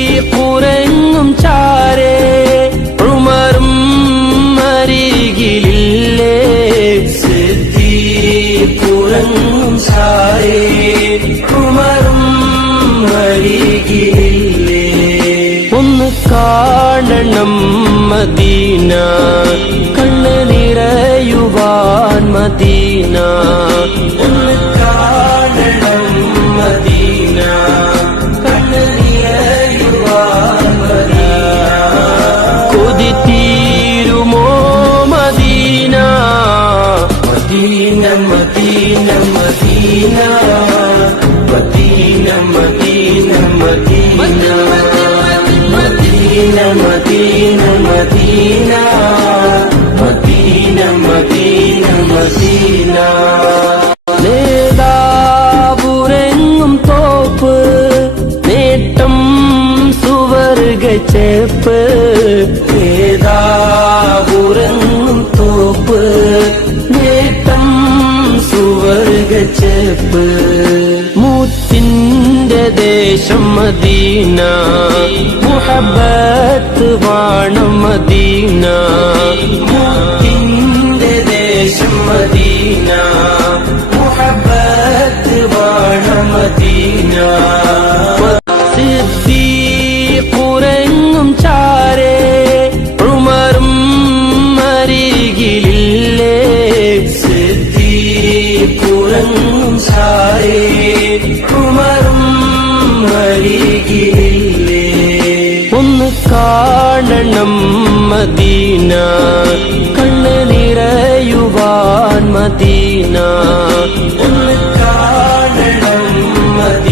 സിദ്ദീഖുറങ്ങും ചാരേ ഉമറും അരികിലില്ലേ സിദ്ദീഖുറങ്ങും ചാരേ ഉമറും അരികിലില്ലേ ഒന്ന് കാണണം മദീന കണ്ണ് നിറയുവാൻ മദീന ഒന്ന് കാണണം മദീന കണ്ണ് നിറയുവാൻ മദീന കൊതി തീരുമോ Medina Medina Medina Medina Medina Medina Medina Medina Medina Medina Medina Medina Medina നേതാവുറങ്ങും തോപ്പ് നേട്ടം സുവർഗച്ചേപ്പ് നേതാവുറങ്ങും തോപ്പ് നേട്ടം സുവർഗച്ചേപ്പ് മുത്തിന്റെ ദേശം മദീന മുഹബ്ബത്ത് വാണം മദീന മുത്തിന്റെ ദേശം മദീന മുഹബ്ബത്ത് വാണം മദീന സിദ്ദീഖുറങ്ങും ചാരേ ഉമറും അരികിലില്ലേ സിദ്ദീഖുറങ്ങും ചാരേ ഉമറും അരികിലില്ലേ ഒന്ന് കാണണം മദീന കണ്ണ് നിറയുവാൻ മദീന ഒന്ന് കാണണം മദീന